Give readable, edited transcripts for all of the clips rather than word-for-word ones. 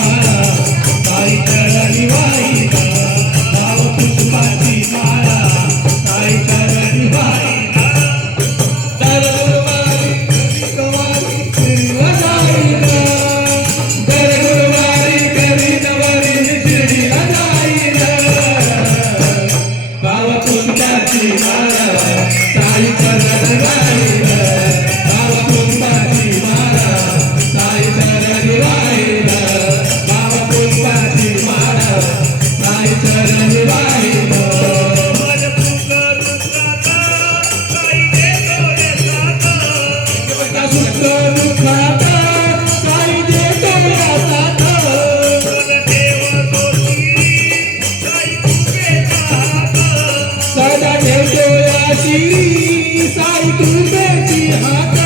माळा साई चरणी वाहिला भाव पुष्पाची माळा साई चरणी वाहिला दरगुरुवारी कवारी शिर्डीला जाईला दरगुरुवारी करी नवरी शिर्डीला जाईला भाव पुष्पाची माळा साई चरणी वाहिला भाव पुष्पाची माळा साई चरणी वाहिला भाव पुष्पाची माळा साई चरणी वाहिला सुख दुःखात साई देतो या साथ सदा ठेवतो या शिरी साई कृपेची हात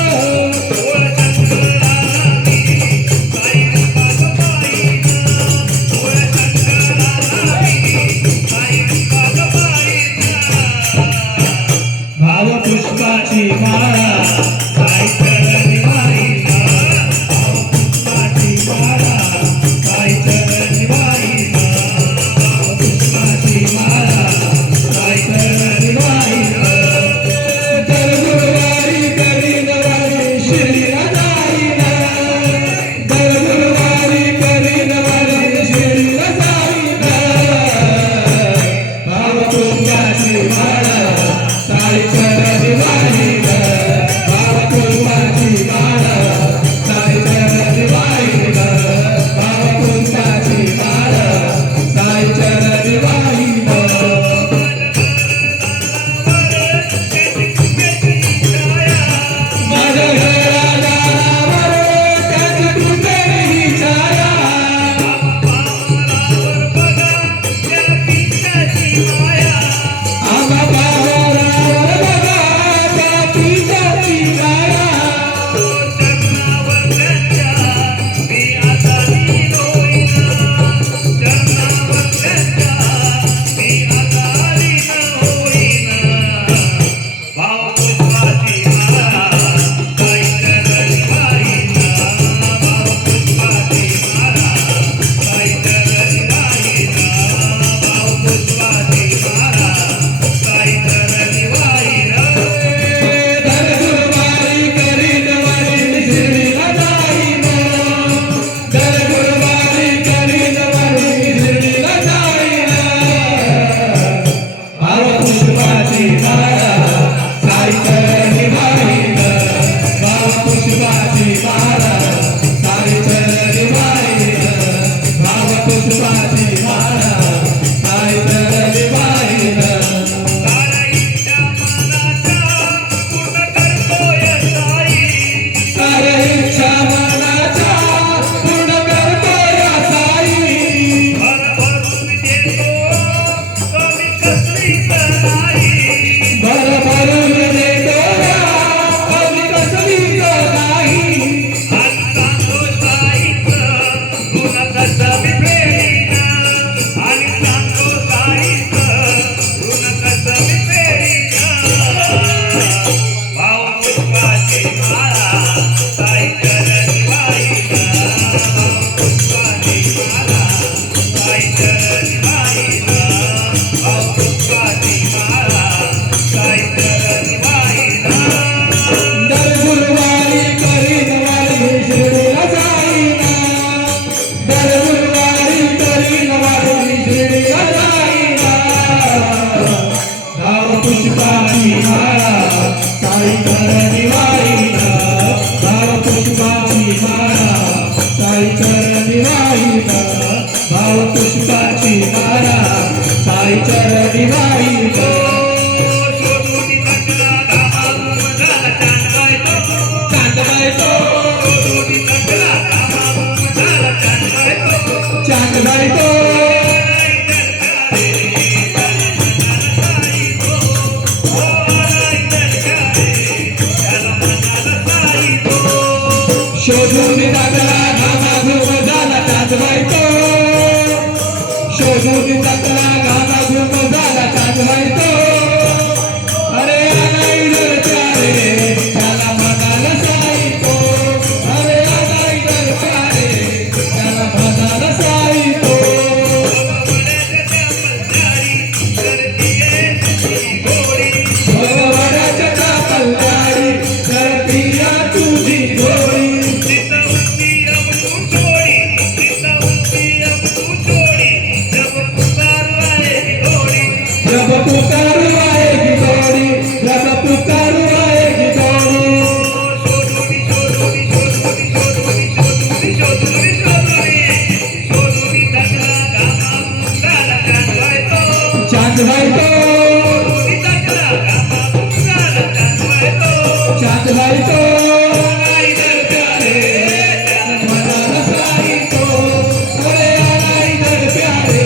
भाव पुष्पाची माळा साई चरणी वाहिला भाव पुष्पाची माळा साई चरणी वाहिला भाव पुष्पाची माळा साई चरणी वाहिला दरगुरुवारी करी नवरी शिर्डीला जाईला दरगुरुवारी करी नवरी शिर्डीला जाईला भाव पुष्पाची माळा साई चरणी वाहिला भाव पुष्पाची माळा साई चरणी वाहिला भाव पुष्पाची माळा साई चरणी वाहिला माझ्या घरा दारावर त्याची कृपेची छाया आम्हा बाबारावर बघा त्या पिठाची छाया दरगुरुवारी करी नवरी शिर्डीला जाईला दरगुरुवारी करी नवरी शिर्डीला जाईला भाव पुष्पाची माळा साई चरणी वाहिला भाव पुष्पाची माळा साई चरणी वाहिला भाव पुष्पाची माळा साई चरणी वाहिला साऱ्या इच्छा मनाच्या पूर्ण करतो या साई भरभरून देतो या कमी कसलीच नाही दरगुरुवारी करी नवरी शिर्डीला जाईला दरगुरुवारी करी नवरी शिर्डीला जाईला भाव पुष्पाची माळा साई चरणी वाहिला भाव पुष्पाची माळा साई चरणी वाहिला भाव पुष्पाची माळा साई चरणी वाहिला चांदबाई तो शोधून टाकला घामाघूम झाला चांदबाई तो शोधून टाकला घामाघूम झाला चांदबाई तो अरे आनाई डरत्या रे त्याला म्हणाला साई तो अरे आनाई डरत्या रे त्याला म्हणाला चांद भाई तो चांद भाई तो इधर प्यारे मनाला साई तो अरे आना इधर प्यारे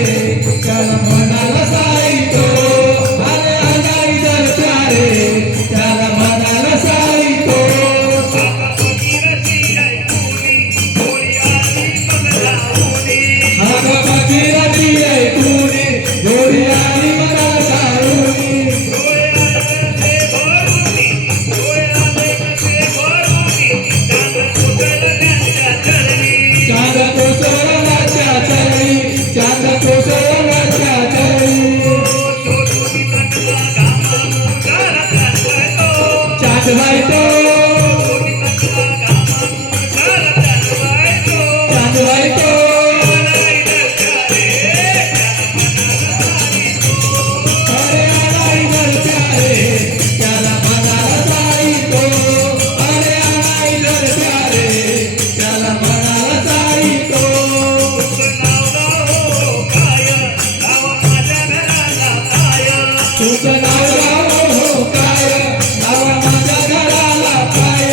चल मनाला साई तो अरे आना इधर प्यारे चल मनाला साई तो हाँ बाबा की रची है तूने जोड़ी आली मनाला साई चांद को सोना क्या चली चांद को सोना क्या चली चांद भाई तो चांद भाई तो अरे आना इधर प्यारे चला मनाला साई तो अरे आना इधर प्यारे चला मनाला साई तो तुझं नाव गाव हो काय नाव माझ्या घराला पाय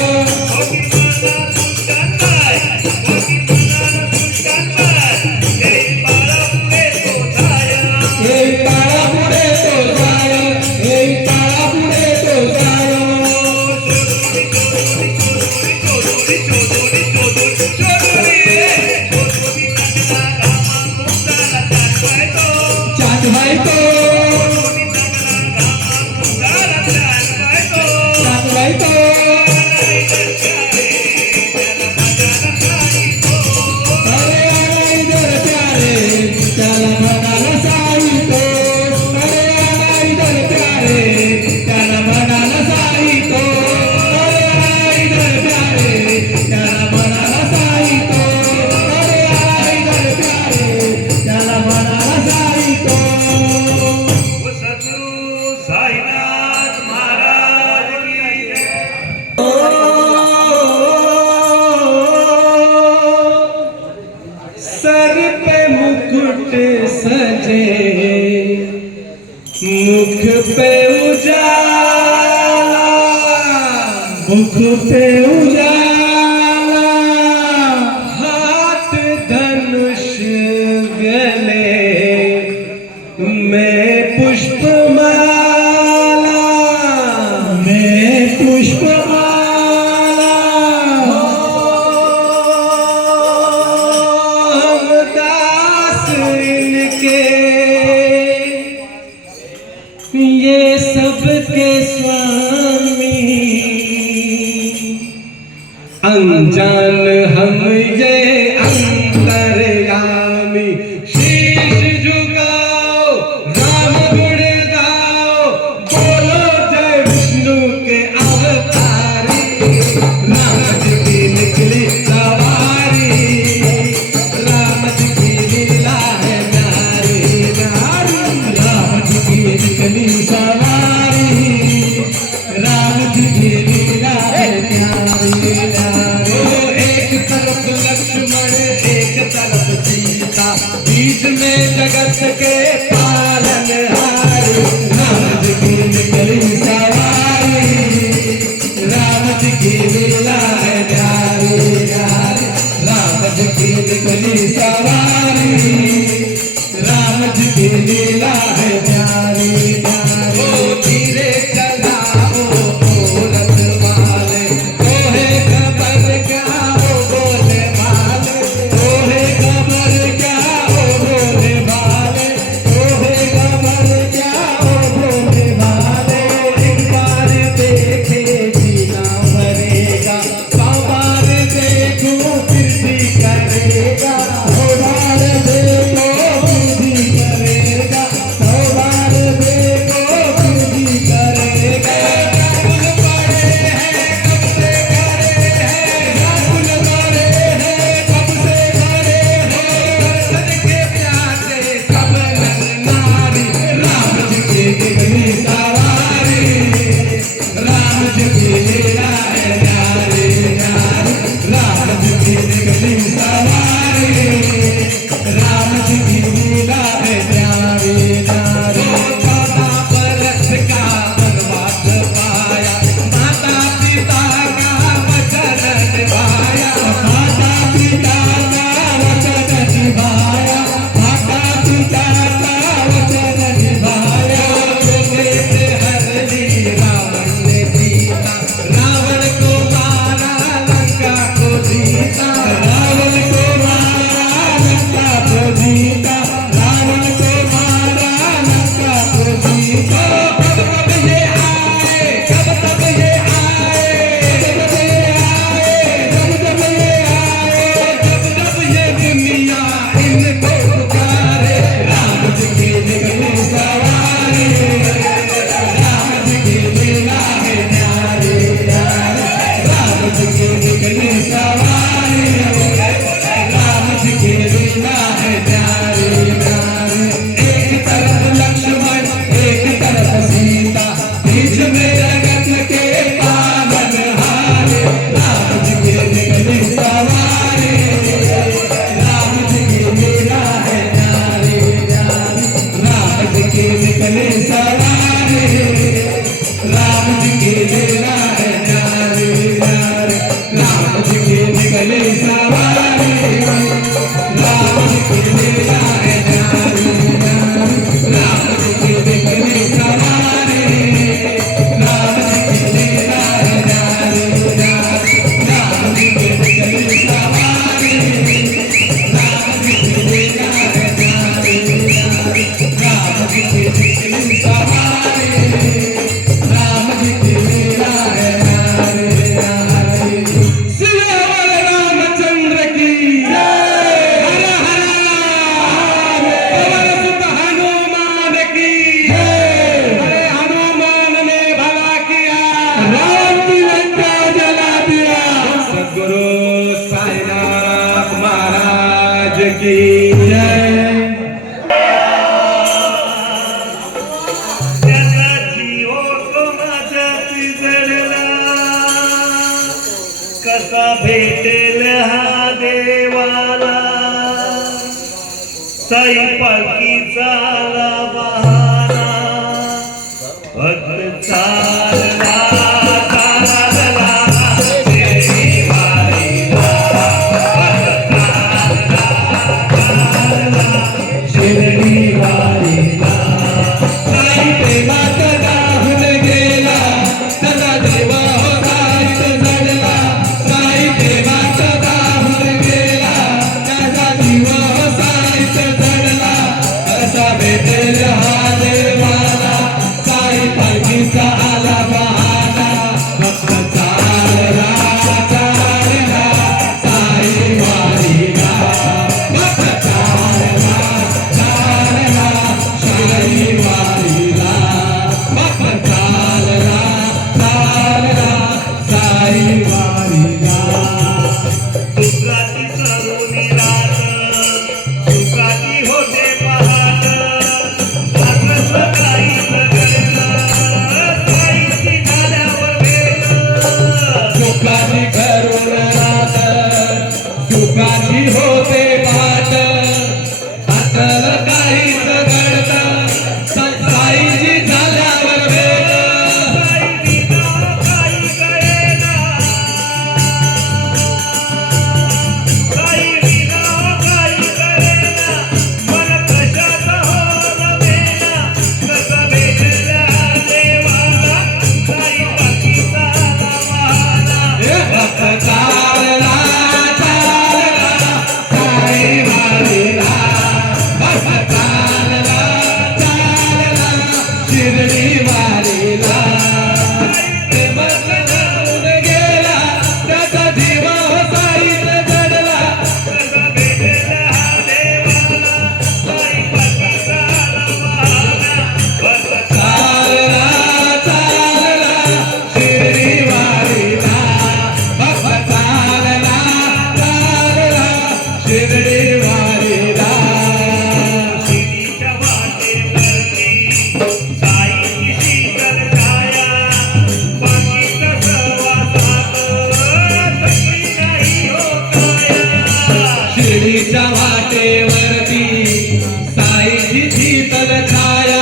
एक तारा पुढे तो जाय एक तारा पुढे तो जाय चांद भाई तो चांद भाई तो अरे आना इधर प्यारे चला मनाला साई तो अरे आना इधर प्यारे चला मनाला साई तो अरे आना इधर प्यारे चला मनाला साई तो अरे आना इधर प्यारे चला मनाला साई तो साईनाथ महाराज की जय। सर पे मुकुट सजे मुख पे उजाला मुख पे उजाला हाथ धनुष गले में पुष्पमाला हम दास इनके ये सबके स्वामी अनजान हम ये अंतर्यामी शीश झुकाओ राम गुण गाओ बोलो जय विष्णु के अवतारी राम जी की निकली सवारी राम जी की लीला है न्यारी न्यारी राम जी की निकली सवारी राम जी की लीला है न्यारी न्यारी ओ एक तरफ लक्ष्मण एक तरफ सीता बीच में जगत के पालनहारी राम जी की निकली सवारी राम जी की लीला है न्यारी न्यारी राम जी की निकली सवारी राम जी की लीला है न्यारी न्यारी ओ धीरे चलाओ रथ वाले तोहे खबर क्या हो बोले वाले तोहे खबर क्या हो बोले वाले तोहे खबर क्या हो बोले वाले एक बार देखे जीना भरेगा 100 बार देखो फिर भी करेगा हो साई पालखीचा बहाना भक्त चालला चालला शिर्डी वारीला भक्त चालला शिर्डी वारीला साई प्रेमात राहून गेला त्याचा देव हो साईत जडला साई प्रेमात राहून गेला त्याचा जीव हो साईत जडला कसा भेटेल हा देवाला साई पालखीचा आला बहाना भक्त चालला चालला साई वारीला भक्त चालला चालला शिर्डी वारीला भक्त चालला चालला साई वारीला दुःखाची सरुणी रात सुखाची होते पहाट असं काहीच घडलं साईची झाल्यावर भेट सुखाची करुण रात सुखाची होते वाट असलं काहीच घडतं साईची झाल्यावर भेट साई विना काही कळेना साई विना काही कळेना मन कशात हो रमेना कसं भेटल्या देवाला साई पालखीचा बहाना भक्त चालला चालला साई वारीला भक्त चालला चालला शिर्डी वारीला ते भक्त जाऊन गेला त्याचा जीव हो साईत जडला कसं भेटल्या देवाला साई पालखीचा बहाना भक्त चालला चालला शिर्डी वारीला भक्त चालला चालला शिर्डी वारीला शिर्डीच्या वाटेवरती साईची शीतल छाया पालखीच्या सहवासात थकली नाही हो काया शिर्डीच्या वाटेवरती साईची शीतल छाया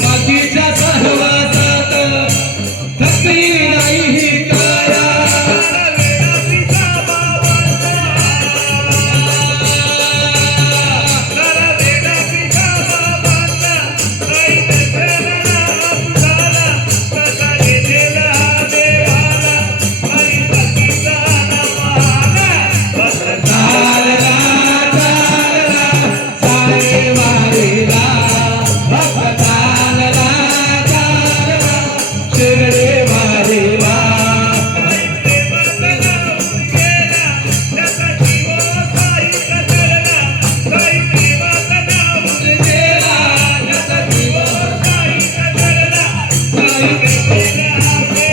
बाकीच्या सहवासात थकली नाही ही काया चालला चालला साई वारीला भक्त चालला चालला शिर्डी वारीला गेला त्याचा जीव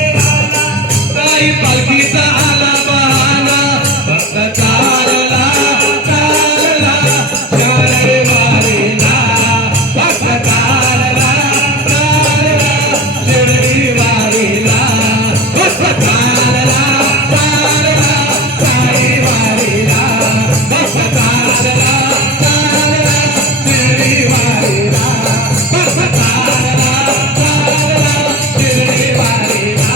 साई पालखीचा आला बहाना भक्त चालला चालला शिर्डी वारीला भक्त चालला चालला शिर्डी वारीला भक्त चालला चालला साई वारीला भक्त चालला चालला शिर्डी वारीला भक्त चालला चालला शिर्डी वारीला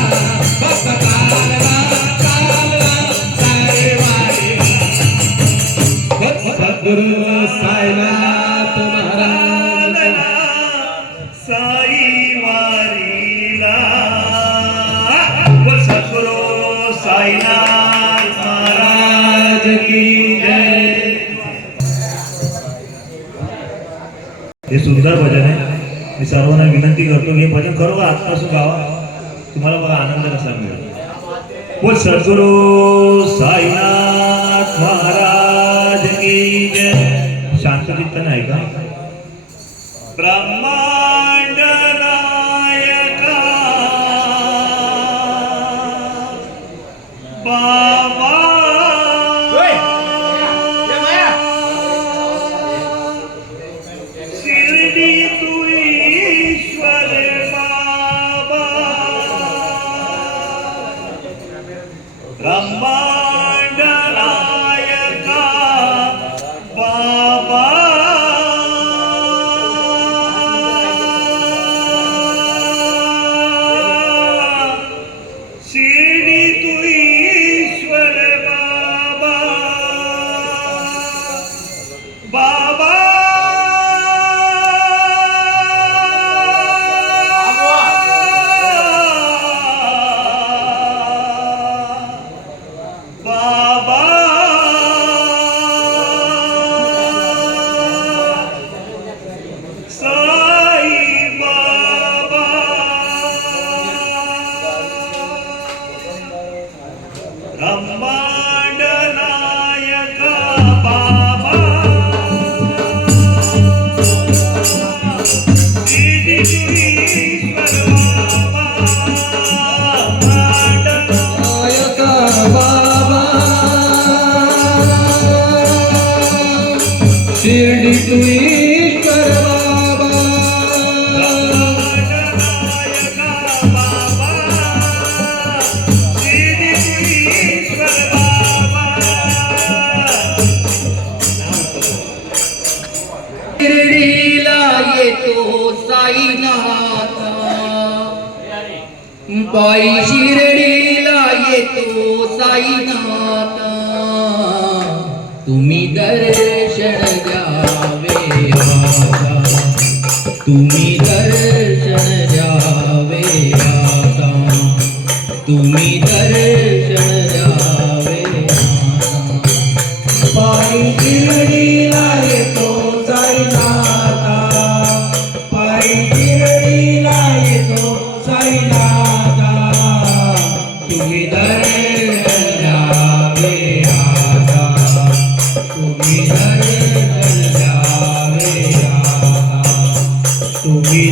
भक्त चालला चालला साई वारीला सद्गुरु साईनाथ महाराज साई वारीला सद्गुरु साईनाथ महाराज की जय. हे सुंदर भजन आहे. मी सर्वांना विनंती करतो हे भजन खरोखर आजपासून गावा तुम्हाला बघा आनंद कसा मिळेल. बोल सद्गुरु साईनाथ महाराज की जय. शांतचित्ताने ऐका. ब्रह्मांड नायका बाबा शिर्डी तू ईश्वर बाबा ब्रह्मांड नायका बाबा बाबा बाबा साई बाबा ब्रह्मांड नायक बाबा ईश्वर बाबा ब्रह्मांड नायक बाबा शिर्डी तू ईश्वर बाबा शिर्डीला येतो साईनाथ बाई शिर्डीला येतो साईनाथ तुम्ही दर्शन द्यावे आता तुम्ही दर्शन द्यावे आता तुम्ही दर्शन द्यावे आता बाई शिर्डीला येतो साईनाथा बाई शिर्डीला येतो साईनाथा तुम्ही दर्शन द्यावे आता तुम्ही दर्शन द्यावे आता तुम्ही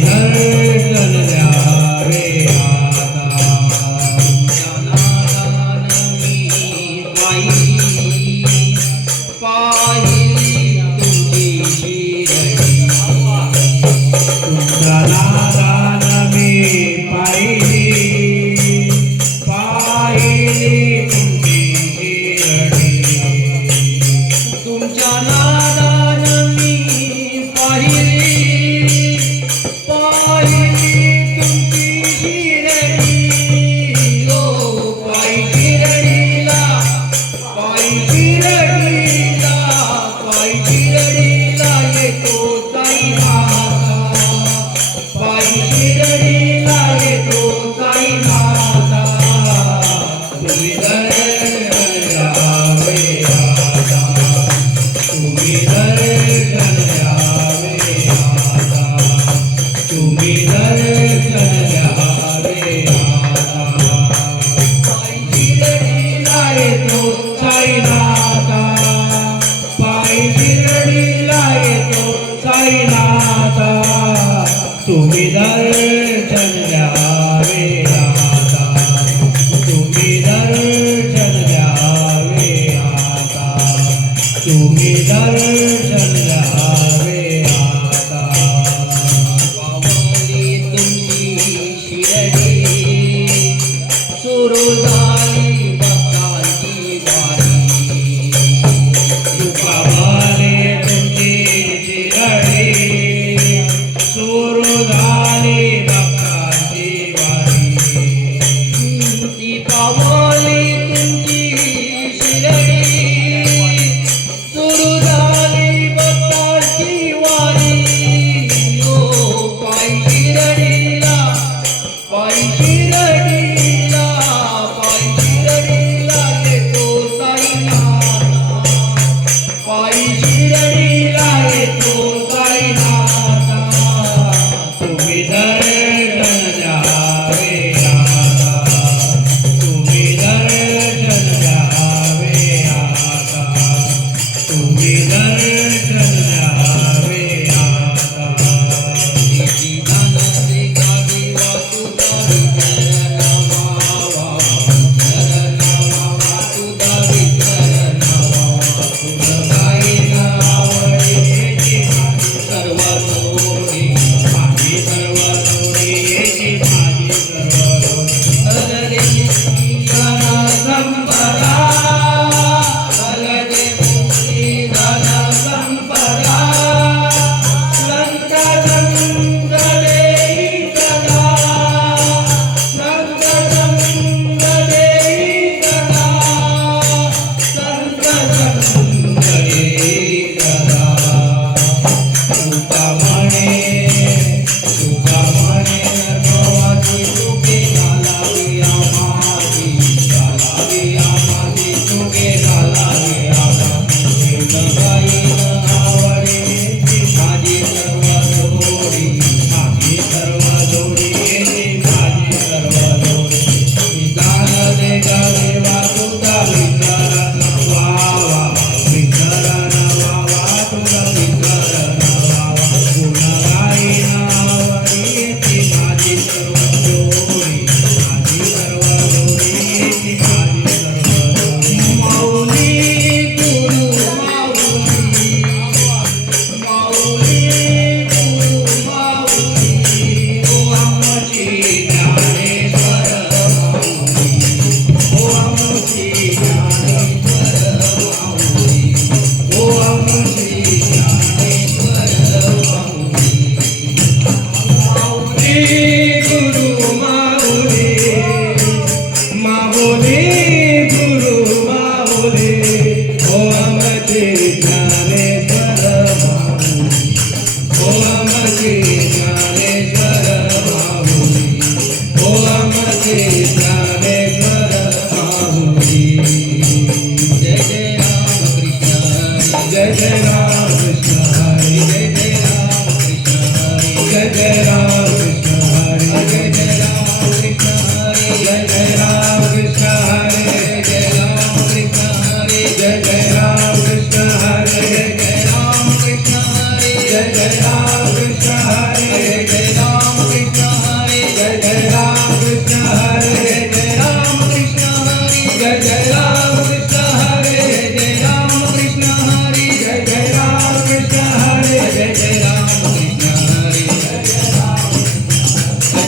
जय राम कृष्ण हरे जय राम कृष्ण हरे जय जय राम कृष्ण हरे जय राम कृष्ण हरे जय जय राम कृष्ण हरे जय राम कृष्ण हरे जय जय राम कृष्ण हरे जय जय राम कृष्ण हरे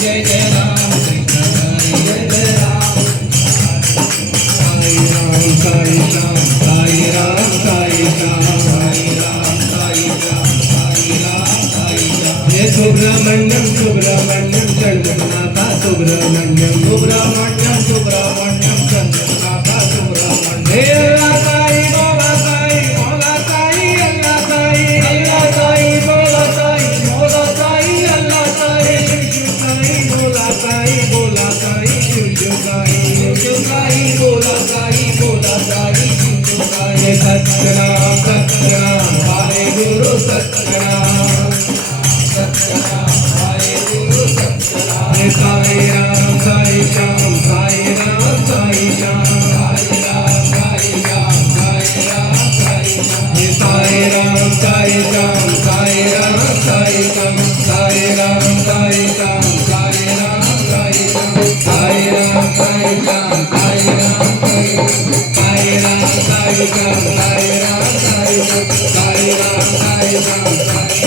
जय जय राम कृष्ण हरे जय जय राम साई राम साई राम साई राम साई राम साई राम साई राम साई राम ये सुब्रह्मण्यम सुब्रह्मण्यम चंद्रनाथा सुब्रह्मण्यम सुब्रह्मण्यम सुब्रह्मण्यम चंद्रनाथा सुब्रह्मण्यम हे अल्लाह साई बाबा साई मौला साई अल्लाह साई बोला साई मौला साई अल्लाह साई शिव साई बोला साई शिव साई बोला साई शिव साई सत्यनाम सत्यनाम वाहे गुरु सत्यनाम सत्यनाम वाहे गुरु सत्यनाम साई राम साई श्याम साई राम साई श्याम साई राम साई श्याम साई राम साई श्याम साई राम साई श्याम साई राम साई श्याम साई राम साई श्याम साई राम साई श्याम साई राम साई श्याम साई राम साई साई राम साई श्याम साई राम साई श्याम साई राम साई श्याम साई राम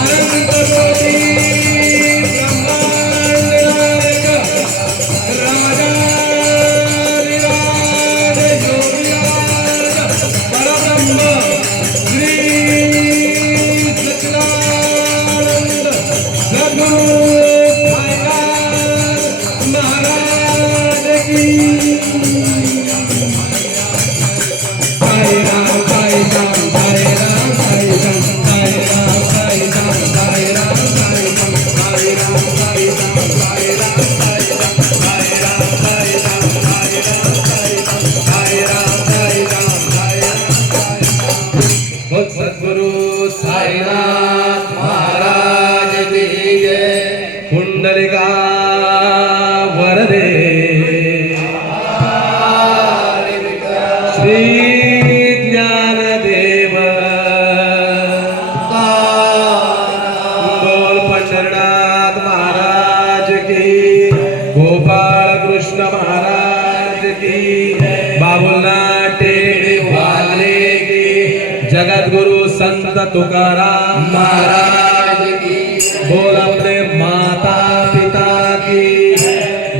अनंत कोटि ब्रह्मांड नायक राजाधिराज योगीराज परब्रह्म श्री सच्चिदानंद सद्गुरु साईनाथ महाराज की साई राम साई श्याम साई राम साई श्याम साई राम साई श्याम साई राम साई श्याम साई राम साई श्याम साई राम साई श्याम साई राम साई श्याम साई राम साई श्याम साई राम साई श्याम साई राम साई बोल सद्गुरु साईनाथ महाराज की जय पुंडलिका वरदे श्री ज्ञानदेव बोल पंढरनाथ महाराज की गोपाळ कृष्ण महाराज की बाबुलनाथ टेकडी वाले की जगद्गुरु संत तुकाराम महाराज की बोल अपने माता पिता की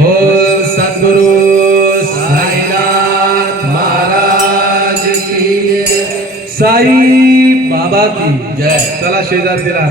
बोल सद्गुरु साईनाथ महाराज की साई बाबा की जय चला शेजारतीला